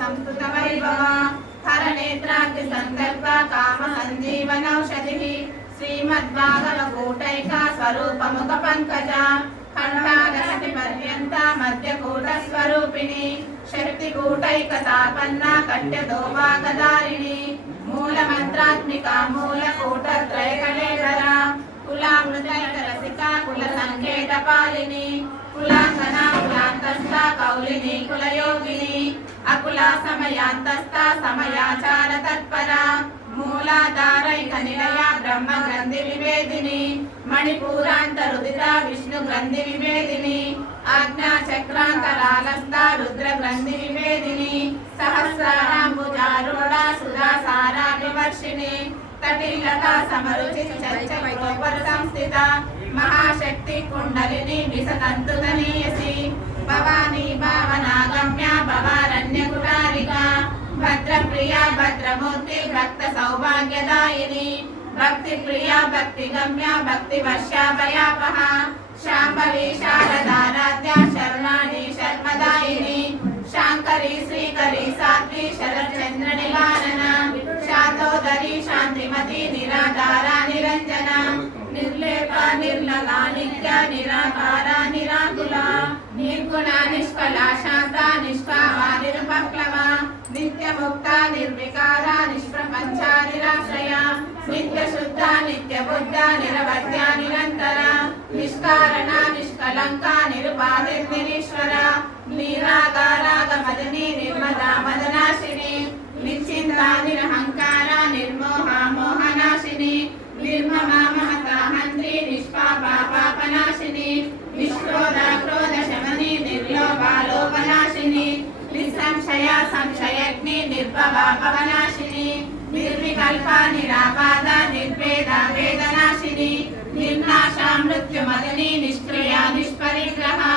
संस्तुत वैभव हर नेत्राग्नि संकल्प काम संजीवनौषधिः श्रीमद्भागवतकूटैका स्वरूपमुख पंकज खंडागशति पर्यंत मध्यकूट स्वरूपिणी शक्तिकूटैकतापन्ना कट्यदोवागदारिणी मूलमन्त्रात्मिका मूलकूटत्रयकलेवरा कुलामृतैकरसिका कुलसङ्केतपालिनी कुलाङ्गना कुलान्तस्था कौलिनी कुलयोगिनी अकुला समयान्तस्था समयाचार तत्परा मूलाधारैक निलया ब्रह्म ग्रंथि विवेदिनी मणिपूरान्तरुदिता विष्णु ग्रंथि विवेदिनी आज्ञा चक्रान्तरालस्था रुद्र ग्रंथि विवेदिनी सहस्राराम्बुजारूढा सुधासारा विवर्षिणी तटिलता समरुचि चर्चकोपर संस्थिता महाशक्ति कुंडलिनी विसतन्तुतनीयसी भवानी भावनागम्या भवारण्यकुटारिका भद्रप्रिया भद्रमूर्ति भक्त सौभाग्यदायिनी भक्ति प्रिया भक्ति गम्या भक्ति वर्षा भयापहा शांभवी शारदाराध्या शरणानी शर्मदायिनी शांकरी श्रीकरी साध्वी शरच्चंद्र निवारणा शांतोदरी शांतिमती निराधारा निरंजना निर्लेपा निर्मला नित्या निराकारा निराकुला निर्गुणा निष्कला शांता निष्कामा निरुपक्लवा नित्य मुक्ता निर्विकारा निष्प्रपंचा निराश्रया नित्य शुद्धा नित्य बुद्धा निरवध्या निरंतरा निष्कारणा निष्कलंका निरुपाधिर्निरीश्वरा निरागारागमदिनी निर्मदा मदनाशिनी निश्चिन्ता निरहंकारा निर्मोहा मोहनाशिनी निर्ममा महता हंत्री निष्पापा पापनाशिनी निष्क्रोधा क्रोध शमनी निर्लोभा लोभनाशिनी निसंशया संशयग्नि निर्भवा पवनाशिनी निर्विकल्पा निराबाधा निर्भेदा वेदनाशिनी निर्नाशा मृत्युमदिनी निष्क्रिया निष्परिग्रहा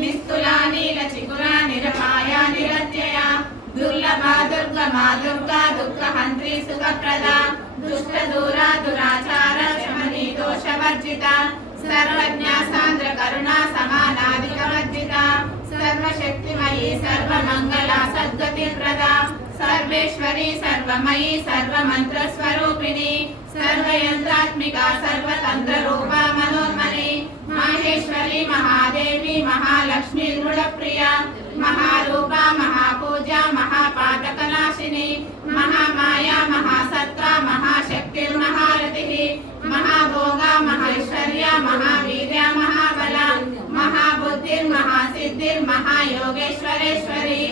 निस्तुला नीलचिकुरा निरमाया निरत्यया दुर्लभा दुर्गमा दुर्गा दुःखहन्त्री सुखप्रदा दुष्ट दूरा दुराचार शमनी दोषवर्जिता सर्वज्ञा सान्द्र करुणा समानाधिकवर्जिता सर्वशक्तिमयी सर्वमंगला सद्गतिप्रदा सर्वेश्वरी सर्वमयी सर्वमन्त्रस्वरूपिणी सर्वयंत्रात्मिका सर्वतंत्र रूपा मनोन्मणि माहेश्वरी महादेवी महालक्ष्मी गुणप्रिया महारूपा महापूजा महापातकनाशिनी महामाया महासत्ता महाशक्तिर्महारतिः महाभोगा महैश्वर्या महावीर्या महाबला महाबुद्धिर्महासिद्धिर्महायोगेश्वरेश्वरी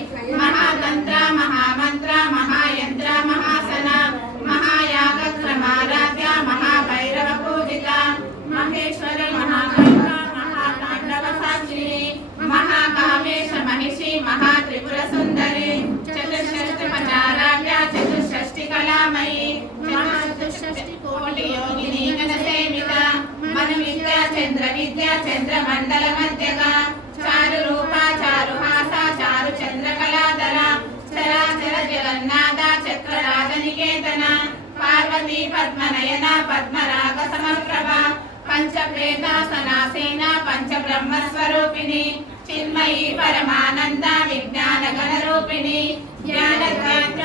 महातंत्रा महामंत्रा महायंत्रा महासना महायागक्रमाराध्या महाभैरव पूजिता महेश्वरी महाकाला महातांडव साक्षिणी महाकामेश महिषी महात्रिपुर सुंदरी चतुष्षष्टिपचाराध्या चतुष्षष्टि कलामयी चतुष्षष्टि कोटि योगिनी गणसेविता मन विद्या चंद्र मंडल मध्यगा चारु रूपा चारु हासा चारु चंद्र कलाधरा चराचर जगन्नाथा चक्रराज निकेतना पार्वती पद्मनयना पद्मराग समप्रभा पंचप्रेतासनासेना पंच ब्रह्म स्वरूपिणी चिन्मयी परमानंद विज्ञान गण रूपिणी ज्ञान ध्यान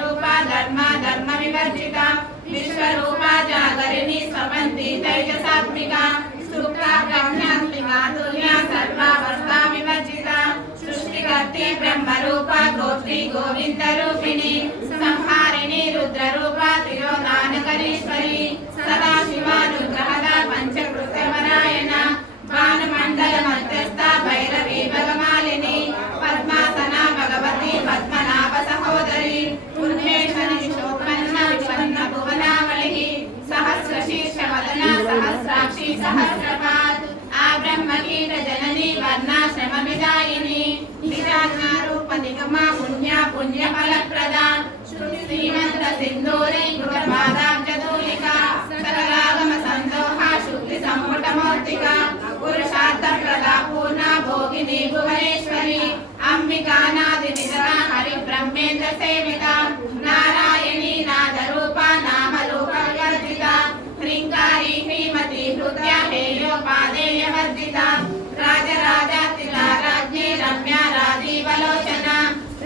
रूपा धर्म धर्म विवर्जिता विश्वरूपा जागरिणी स्वपंती तैजसात्मिका सुप्ता प्रज्ञात्मिका तुल्या सर्वावस्था विवर्जिता सृष्टिकर्त्री ब्रह्म रूपा गोत्री गोविंद रूपिणी संहारिणी रुद्र रूपा तिरोधानकरीश्वरी सदाशिवानुग्रहदा पंचकृत्यवरायण भानुमंडल मध्यस्थ भैरवी भगमालिनी पद्मासना भगवती पद्मनाभ सहोदरी उन्मेषणी शोभन्न विषन्न भुवनावलिः सहस्रशीर्ष वदना सहस्राक्षी सहस्रपाद आब्रह्मकीट जननी वर्णाश्रम विदायिनी निराज्ञारूप निगमा पुण्या पुण्य फलप्रदा श्रीमंत सिंदूरी कृतपादाब्जधूलिका सकलागम संदोहा शुद्धि सम्मुटमूर्तिका पुरुषार्थ प्रदा पूर्णा भोगिनी भुवनेश्वरी अंबिकानादि निधना हरि ब्रह्मेन्द्र सेविता नारायणी नादरूपा नाम रूप विवर्जिता ह्रींकारी ह्रीमती हृदया हेयोपादेय वर्जिता राजराजातिला राज्ञी रम्या राजीवलोचना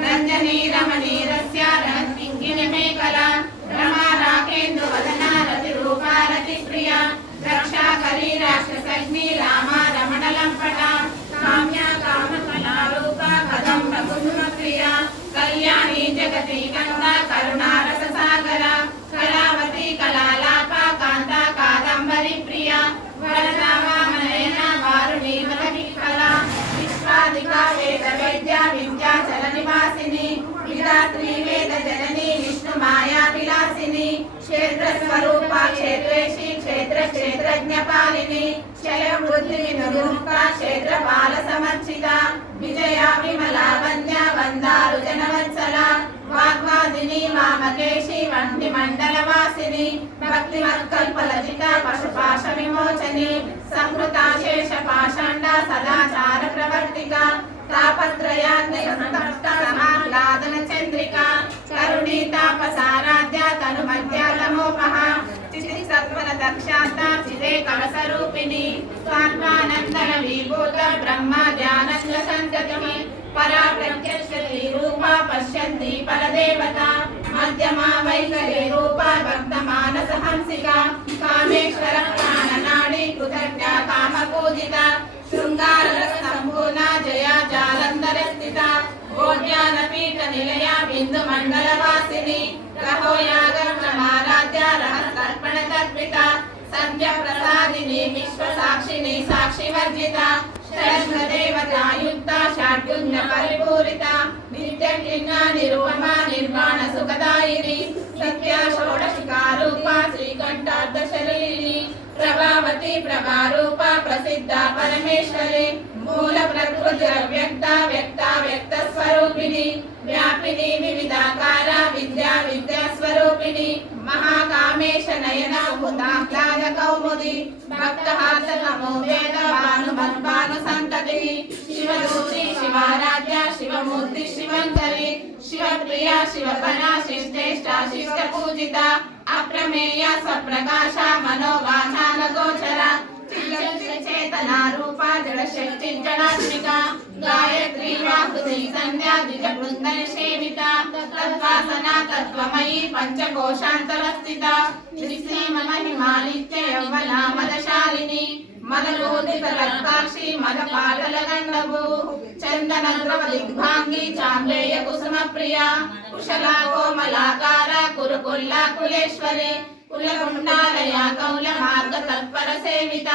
रंजनी శాకంబరీ రాక్షసగ్ని రామ రమణ లంపట కామ్య కామ కళారూప కదంబ కుసుమ ప్రియ కళ్యాణి జగతి గంగ కరుణారస సాగర కళావతి కళాలాప కాంత కాదంబరి ప్రియ వరద వామనయన వారుణి వరవి కళ విశ్వాదిక వేద వైద్య విద్యాచల నివాసిని విధాత్రి వేద జనని విష్ణు మాయా విలాసిని క్షేత్ర స్వరూప క్షేత్రేషి క్షేత్ర క్షేత్రజ్ఞ పాలిని క్షయ వృద్ధి వినురుక్త క్షేత్ర పాల సమర్చిత విజయ విమల వన్య వందారు జనవత్సల వాగ్వాదిని వామకేశి వంటి మండల వాసిని భక్తి మత్కల్పలజిత పశుపాశ విమోచని సంహృత శేష పాషాండ సదాచార ప్రవర్తిక తాపత్రయాత్మిక సంతప్త సమాహ్లాదన చంద్రిక కరుణీ తాపసారాధ్య తను మధ్యాలమోపహ చితి సత్వర దక్షాంత చిదే కలసరూపిణి స్వాత్మానందన విభూత బ్రహ్మ ధ్యానస్య సంతతి పరా ప్రత్యక్ష రూప పశ్యంతి పరదేవత మధ్యమా వైఖరి రూప భక్త మానస హంసిక కామేశ్వర ప్రాణనాడి కృతజ్ఞ కామ పూజిత శృంగార సంపూర్ణ జయ జాలంధర స్థిత గోజ్ఞాన పీఠ నిలయ బిందు మండల వాసిని గ్రహోయాగ ప్రమారాధ్య రహస్యర్పణ తర్పిత సంధ్య ప్రసాదిని విశ్వ సాక్షిని సాక్షి వర్జిత దేవతాయుక్త షాఢ్యుజ్ఞ పరిపూరిత నిత్య కిన్న నిరుపమ నిర్వాణ సుఖదాయిని సత్య షోడశికారూప శ్రీకంఠార్థ శరీరిని ప్రభావతి ప్రభారూప ప్రసిద్ధ పరమేశ్వరి మూల ప్రకృతి వ్యక్త వ్యక్త వ్యక్త స్వరూపిణి వ్యాపిని వివిధాకార విద్యా విద్యా స్వరూపిణి మహాకామేశ నయన భూతాహ్లాద కౌముది భక్తహాస నమో వేద భాను భాను సంతతి శివదూతి శివారాధ్య శివమూర్తి శివంకరి శివప్రియ శివపన శిష్టేష్ట శిష్ట పూజిత అప్రమేయ స్వప్రకాశ మనోవాచాన గోచర చేతనా రూప జడ శక్తి జడాత్మిక గాయత్రి వాహుతి సంధ్యా ద్విజ బృందన సేవిత తత్వాసన తత్వమయీ పంచకోశాంతర స్థిత శ్రీమ మహిమాలిత్య యవ్వన మదశాలిని మదలోదిత రక్తాక్షి మద పాటల గండభూ చందన ద్రవ దిగ్భాంగి చాంబేయ కుసుమ ప్రియ కుశలా కోమలాకార కురుకుల్లా కులేశ్వరి కులగుండాలయ కౌల మార్గ తత్పర సేవిత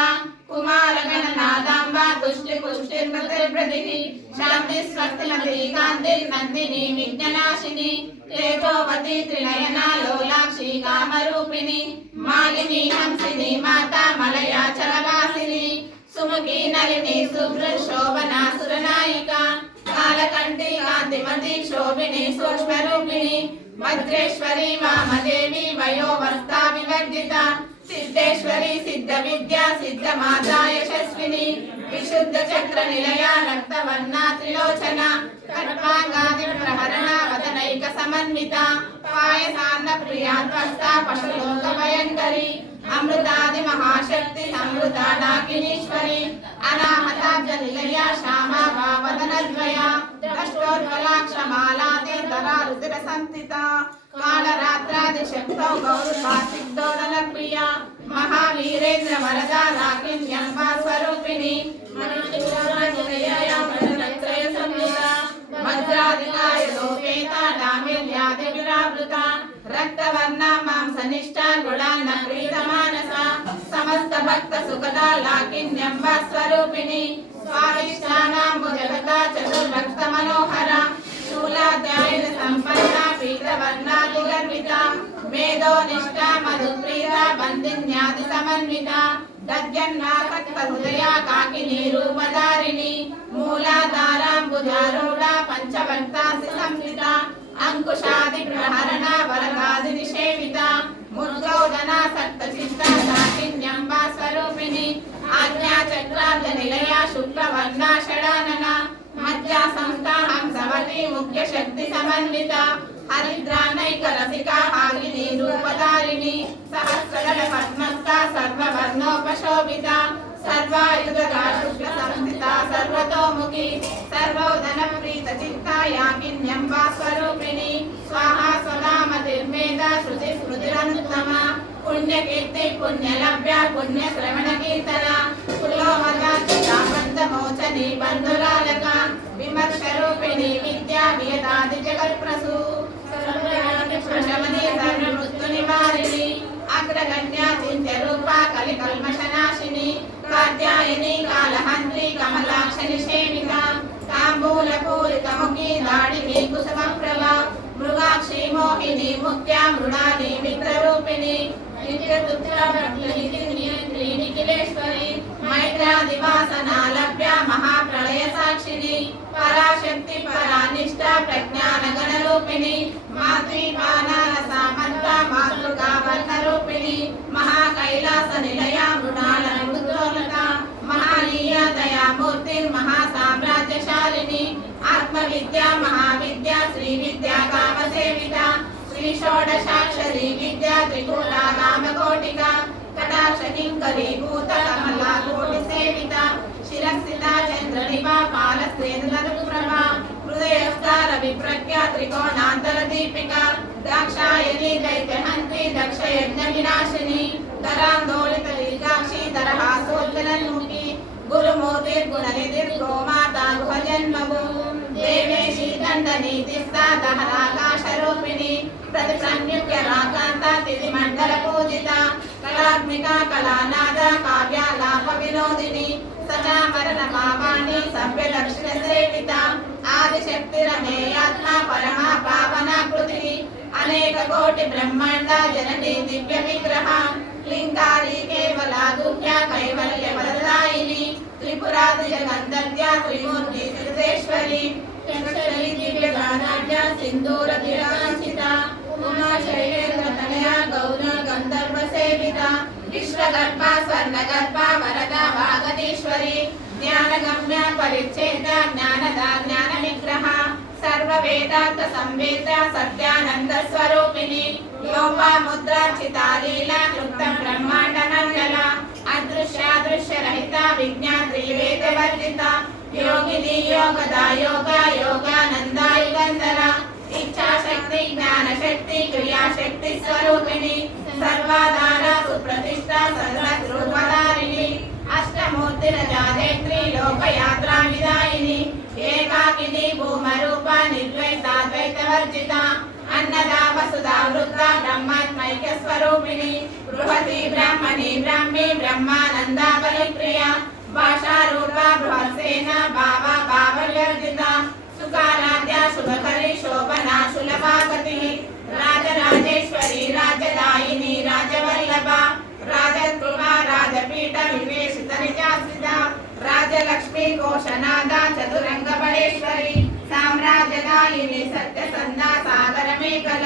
కుమార గణనాదాంబ తుష్టి పుష్టి ప్రతిప్రతిని శాంతి స్వస్తిమతి కాంతి నందిని విజ్ఞనాశిని తేజోవతి త్రినయన లోలాక్షి కామరూపిణి మాలిని హంసిని మాత మలయాచలవాసిని సుముఖి నలిని సుభ్ర శోభన సురనాయిక కాలకంఠి కాంతిమతి శోభిని సూక్ష్మరూపిణి వజ్రేశ్వరి వామదేవి వయోవస్థా వివర్జిత సిద్ధేశ్వరి సిద్ధ విద్యా సిద్ధ మాతా యశస్విని విశుద్ధ చక్ర నిలయ రక్తవర్ణ త్రిలోచన ఖడ్వాంగాది ప్రహరణ వదనైక సమన్విత పాయసాన్న ప్రియాత్వస్థ పశులోక భయంకరి అమృతాది మహాశక్తి సమృత డాకినీశ్వరి అనాహతాబ్జ నిలయ శ్యామ వదనద్వయ దష్టోజ్వలాక్షమాలాది ధరా రుద్ర సంస్థిత కాళరాత్రాది శక్తౌ గౌరవ సిద్ధోదన ప్రియ మహావీరేంద్ర వరద రాకిన్యంబ స్వరూపిణి వజ్రాధికాయ లోపేత డామిర్యాది విరావృత రక్తవర్ణ మాంసనిష్ట గుడాన్న ప్రీత మానస సమస్త భక్త సుఖద లాకిన్యంబ స్వరూపిణి స్వాదిష్టానాంబు జగత చతుర్భక్త మనోహర శూలాధ్యాయుల సంపన్న పీతవర్ణాది గర్విత వేదో నిష్ట మధుప్రీత బంధిన్యాది సమన్విత దద్యన్వాసక్త హృదయ కాకిని రూపధారిణి మూలాధారాంబుజారూఢ పంచభక్తాసి సంహిత అంకుశాది ప్రహరణ వరదాది నిషేవిత ముద్గౌదన సప్త చిత్త సాకిన్యంబ స్వరూపిణి ఆజ్ఞా చక్రాబ్జ నిలయ శుక్లవర్ణ షడానన మధ్యా సంస్థాహం సవతి ముఖ్య శక్తి సమన్విత హరిద్రానైక రసిక హాగిని రూపధారిణి సహస్రదళ పద్మస్థ సర్వవర్ణోపశోభిత సర్వాయుధగా శుక్ల సంస్థిత సర్వతోముఖి సర్వోదన ప్రీత చిత్త యాకిన్యంబా స్వరూపిణి స్వాహా స్వనామ తిర్మేద శృతి స్మృతిరనుత్తమ పుణ్యకీర్తి పుణ్యలభ్య పుణ్యశ్రవణ కీర్తన కులోమోచని బంధురాలక విమర్శ రూపిణి విద్యా వియతాది జగత్ప్రసూ శమని సర్వమృత్యు నివారిణి అగ్రగణ్యా చింత్య రూపా కలికల్మషనాశిని కాత్యాయని కాళహంత్రి కమలాక్షని సేవిత తాంబూల పూరితముఖి దాడిని కుసుమప్రభ మృగాక్షి మోహిని ముఖ్యా మృడాని మిత్రరూపిణి నిఖిలేశ్వరి మైత్రాదివాసనాలభ్య మహాప్రళయ సాక్షిని పరాశక్తి పరానిష్ట ప్రజ్ఞాన గణరూపిణి మాతృపానాల సామంత మాతృకా వర్ణరూపిణి మహాకైలాస నిలయ మృణాల రుద్రోలత మహానీయ దయామూర్తి మహాసామ్రాజ్యశాలిని ఆత్మవిద్య మహావిద్య శ్రీ విద్యా కామసేవిత శ్రీ షోడశాక్షరి విద్యా త్రికూట కామకోటిక కటాక్ష కింకరీ భూత కమలా కోటి సేవిత శిరస్థిత చంద్ర నిపాపాల శ్రేణులను ప్రభా హృదయస్థార విప్రజ్ఞ త్రికోణాంతర దీపిక దాక్షాయని దైత్యహంత్రి దక్ష యజ్ఞ వినాశిని ధరాందోళిత దీర్ఘాక్షి దరహాసోజ్వలన్ముఖి గురుమూర్తి గుణనిధిర్ గోమాతా గుహజన్మభూ దేవేశీ దండనీతిస్తా దహరాకాశ రూపిణి ప్రతి సంయుక్త రాకాంత తిథి మండల పూజిత కళాత్మిక కళానాద కావ్యాలాప వినోదిని సచామరణ మావాణి సభ్య దక్షిణ సేవిత ఆదిశక్తి రమేయాత్మ పరమా పావనాకృతి అనేక కోటి బ్రహ్మాండ జనని దివ్య విగ్రహ లింగారి కేవల గుహ్య కైవల్య వరదాయిని త్రిపురాది జగంధర్య త్రిమూర్తి సిద్ధేశ్వరి దివ్య గానాఢ్య సింధూర తిరాంచిత ఉమా శైలేంద్ర తనయ గౌర గంధర్వ సేవిత విశ్వగర్భ స్వర్ణగర్భ వరద వాగదీశ్వరి జ్ఞానగమ్య పరిచ్ఛేద జ్ఞానద జ్ఞాన విగ్రహ సర్వ వేదాంత సంవేద సత్యానంద స్వరూపిణి లోపాముద్రార్చిత లీలా కృత బ్రహ్మాండ మండల అదృశ్యాదృశ్య రహిత విజ్ఞాత్రి వేద వర్జిత యోగిని యోగదా యోగ యోగానంద యుగంధర ఇచ్ఛాశక్తి జ్ఞానశక్తి క్రియాశక్తి స్వరూపిణి సర్వాధార సుప్రతిష్ట సర్వద్రూపధారిణి అష్టమూర్తి రజాదేత్రి లోకయాత్రా విదాయిని ఏకాకిని భూమరూప నిర్ద్వైతాద్వైత వర్జిత అన్నదా వసుదా వృత్త బ్రహ్మాత్మైక్య స్వరూపిణి బృహతి బ్రహ్మణి బ్రహ్మి బ్రహ్మానంద బలిప్రియ భాషారూప బృహత్సేన భావ భావవ్యర్జిత సుఖారాధ్య శుభకరి శోభనా సులభాగతి రాజరాజేశ్వరి రాజదాయిని రాజవల్లభ రాజకృప రాజపీఠ వివేశిత నిజాశ్రిత రాజలక్ష్మి కోశనాద చతురంగ బళేశ్వరి సామ్రాజ్యదాయిని సత్యసందా సాగరమేకల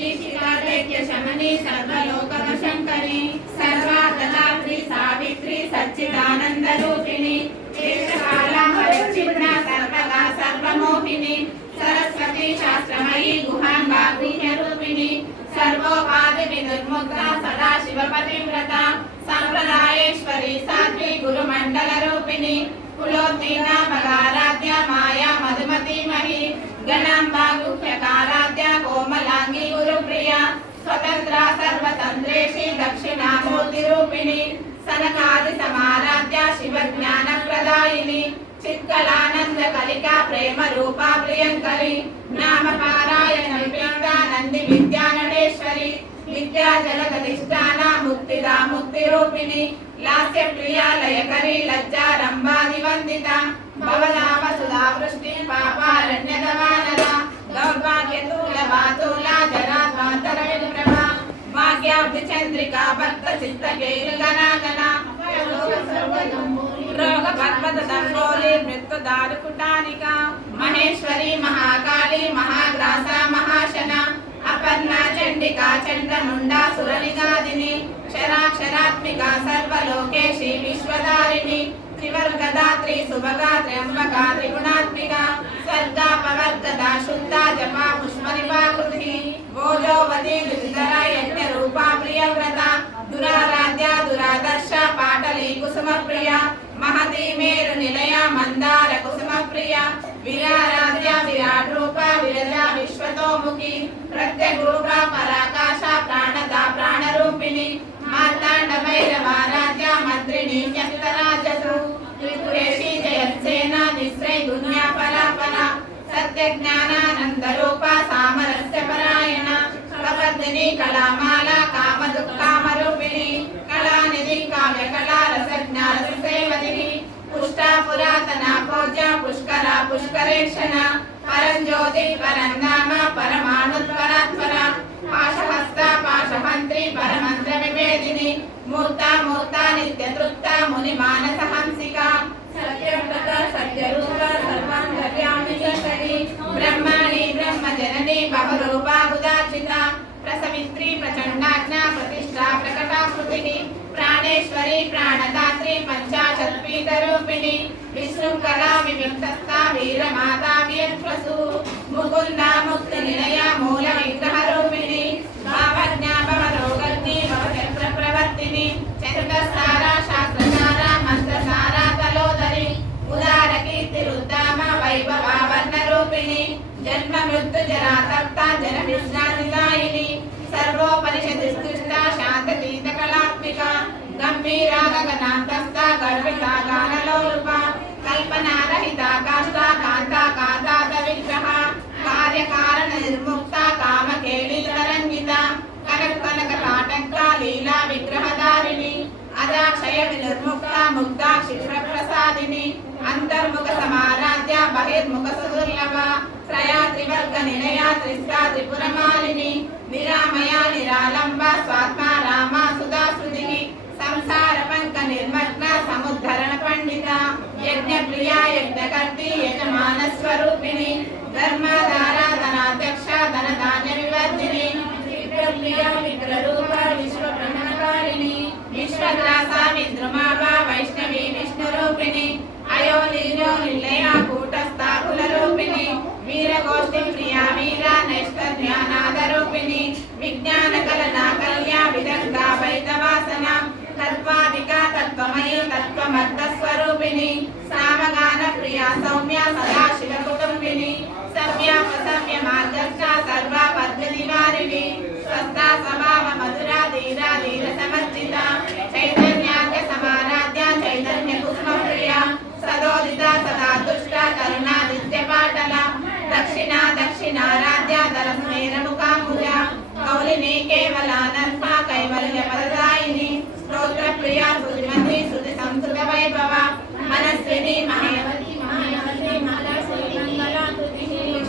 ఈశికాలేఖ్య శమని సర్వలోకమ శంకరి సర్వాతదాత్రి సావిత్రి సచ్చిదానంద రూపిణి దేశకాలాంబరిచిన్న సర్వగా సర్వమోహిని సరస్వతి శాస్త్రమయీ గుహాంబా గుహ్య రూపిణి సర్వోపాధి విదుర్ముగ్ధ సదాశివ పతివ్రత సంప్రదాయేశ్వరి సాధ్వి గురుమండల రూపిణి కులోత్తీర్ణ మగారాధ్య మాయా మధుమతి మహి గణాంబా గుహ్యకారాధ్య కోమలాంగి గురుప్రియ స్వతంత్ర సర్వతంత్రేషి దక్షిణామూర్తి రూపిణి సనకాది సమారాధ్య శివ జ్ఞాన ప్రదాయిని చిత్కలానంద కలికా ప్రేమ రూపా ప్రియంకరి నామ పారాయణ విప్రీత నంది విద్యా నటేశ్వరి విద్యా జగదధిష్టాన ముక్తిదా ముక్తి రూపిణి లాస్య ప్రియా లయకరి లజ్జా రంభాది వందిత భవదావ సుధా వృష్టి పాపారణ్యద వానర దౌర్భాగ్య తూల వాతూల జరాద్వాంతర విప్రభ భాగ్యాబ్ది చంద్రికా భక్త చిత్త కేలు గణాగణ రోగ పర్వత దండోలి మృత్యు దారుకుటానిక మహేశ్వరి మహాకాళి మహాగ్రాస మహాశన అపర్ణ చండికా చంద్రముండా సురనిగాదిని క్షరాక్షరాత్మిక సర్వలోకేశి విశ్వదారిణి త్రివర్గదాత్రి శుభగా త్ర్యంబకా త్రిగుణాత్మిక స్వర్గాపవర్గదా శుద్ధ జపా పుష్పనిపాకృతి ఓజోవతి దుర్ధర యజ్ఞ రూపా ప్రియవ్రత దురారాధ్య దురాదర్శ పాటలి కుసుమ ప్రియ మహతి మేరు నిలయ మందార కుసుమ ప్రియ విరారాధ్య విరాట్ రూప విరజ విశ్వతోముఖి ప్రత్యగ్రూప పరాకాశ ప్రాణద ప్రాణరూపిణి కళామాల కామరూపిణి కళానిధి కావ్య కళా రసజ్ఞాన సేవతి పుష్టా పురాతన పూజ్య పుష్కర పుష్కరేక్షణ పరంజ్యోతి పరంధామ పరమాణుత్వరాత్వర పాశహస్త పాశమంత్రి పరమంత్ర వివేదిని మూర్త నిత్య తృప్త ముని మానస హంసిక సత్యవ్రత సత్యరూప సర్వాంతర్యామి సరి బ్రహ్మణి బ్రహ్మజనని బహురూపా ఉదాచిత ప్రసవిత్రి ప్రచండాజ్ఞ ప్రతిష్టా ప్రకటాకృతి ప్రాణేశ్వరి ప్రాణదాత్రి పంచాశత్పీఠరూపిణి విశృంఖలా వివిక్తస్థా వీరమాతా వ్యత్వసు ముకుంద ముక్తి నిలయ మూల విగ్రహ రూపిణి భావజ్ఞ భవరోగజ్ఞి భవచక్ర ప్రవర్తిని చతురసార శాస్త్రసార మంత్రసార తలోదరి ఉదార కీర్తి రుద్దామ వైభవావర్ణ రూపిణి జన్మ మృత్యు జరా తప్త జన విశ్రాంతిదాయిని సర్వోపనిషదిష్ట శాంతతీత కళాత్మిక గంభీరా గగనాంతస్థ గర్భిత గానలోలుప కల్పనారహిత కాష్ట కాంతా కాంతాత విగ్రహ కార్యకారణ నిర్ముక్త కామకేళి తరంగిత కనక తాటంక లీలా విగ్రహధారిణి అదాక్షయ వినిర్ముక్త ముక్త క్షిప్ర ప్రసాదిని అంతర్ముఖ సమారాధ్య బహిర్ముఖ సుదుర్లభ త్రయా త్రివర్గ నిలయ త్రిస్తా త్రిపురమాలిని నిరామయ నిరాలంబ స్వాత్మ రామ సుధాశ్రుతి సంసార పంక నిర్మగ్న సముద్ధరణ పండిత యజ్ఞ ప్రియ యజ్ఞకర్తి యజమాన స్వరూపిణి ధర్మధారా ధనాధ్యక్ష ధనధాన్య వివర్ధిని విప్రప్రియ విగ్రహరూప విశ్వ బ్రహ్మకారిణి విశ్వగ్రాస విద్రుమాభ వైష్ణవి విష్ణురూపిణి అయోనిజో నిలయ కూటస్థాకుల రూపిణి వీరగోష్ఠి ప్రియా వీర నైష్కర్యానాదరూపిణి విజ్ఞాన కలనా కళ్యా విదగ్ధ వైతవాసన తత్వాదిక తత్వమయీ తత్వమర్థ స్వరూపిణి సామగాన ప్రియా సౌమ్య సదాశివ కుటుంబిని సవ్యాపసవ్య మార్గస్థ సర్వ పద్ధతి వారిణి స్వస్థ స్వభావ మధుర ధీర ధీర సమర్జిత చైతన్యాద్య సమారాధ్య చైతన్య కుసుమ ప్రియ సదోదిత సదా దుష్ట కరుణాదిత్య పాటల దక్షిణారాధ్య ధర స్మేర ముఖాంబుజ కౌలిని కేవలానర్ప కైవల్య పదదాయిని స్తోత్ర ప్రియ శృతిమతి శృతి సంస్కృత వైభవ మనస్విని మహాయవతి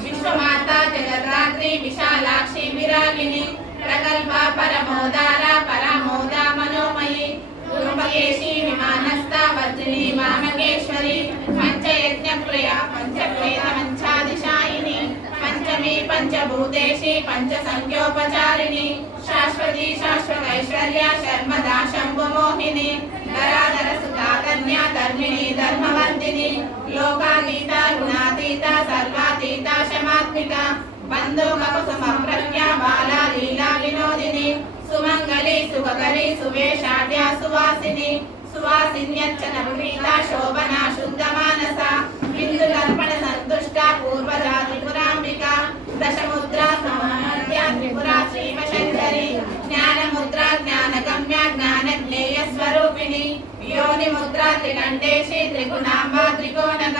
విశ్వమాత జగద్రాత్రి విశాలాక్షి విరాగిని ప్రగల్భ పరమోదార పరమోద మనోమయి కుంభకేశి విమానస్థ వజ్రిని వామకేశ్వరి పంచయజ్ఞ ప్రియ పంచప్రేత పంచాదిశాయిని పంచమి పంచభూతేషి పంచ సంఖ్యోపచారిణి శాశ్వతి శాశ్వతైశ్వర్య శర్మదా శంభుమోహిని ధరాధర సుధాధన్య ధర్మిణి ధర్మవర్ధిని లోకాతీత గుణాతీత సర్వాతీత శమాత్మిక బంధుకపుసమప్రజ్ఞ బాలా లీలా వినోదిని సుమంగళి సుభకరి సువేషాఢ్య సువాసిని సువాసిన్యర్చన ప్రీత శోభన శుద్ధ మానస బిందులర్పణ సంతుష్ట పూర్వజా త్రిపురాంబిక దశముద్ర సమాధ్య త్రిపురా శ్రీమశంకరి జ్ఞానముద్ర జ్ఞానగమ్య జ్ఞానజ్ఞేయ స్వరూపిణి యోని ముద్ర త్రికంఠేశి త్రిగుణాంబ త్రికోణగ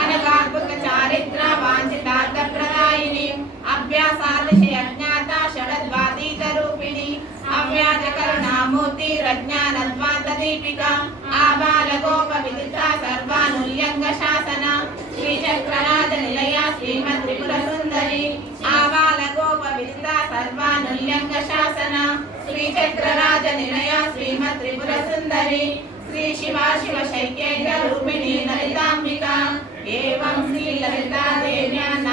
అనగాద్భుత చారిత్ర వాంఛితార్థ ప్రదాయిని అభ్యాసాదిశయజ్ఞాత షడద్వాతీత రూపిణి అవ్యాజ కరుణామూర్తి రజ్ఞానద్వాంత దీపిక ఆబాల గోప విదిత సర్వానుల్యంగ శాసన శ్రీచక్రరాజ నిలయ శ్రీమద్ త్రిపుర సుందరి ఆబాల గోప విదిత సర్వానుల్యంగ శాసన శ్రీచక్రరాజ నిలయ శ్రీమద్ త్రిపుర సుందరి శ్రీ శివ శివ శైక్య రూపిణి లలితాంబిక ఏవం శ్రీ లలితా దేవ్యాన్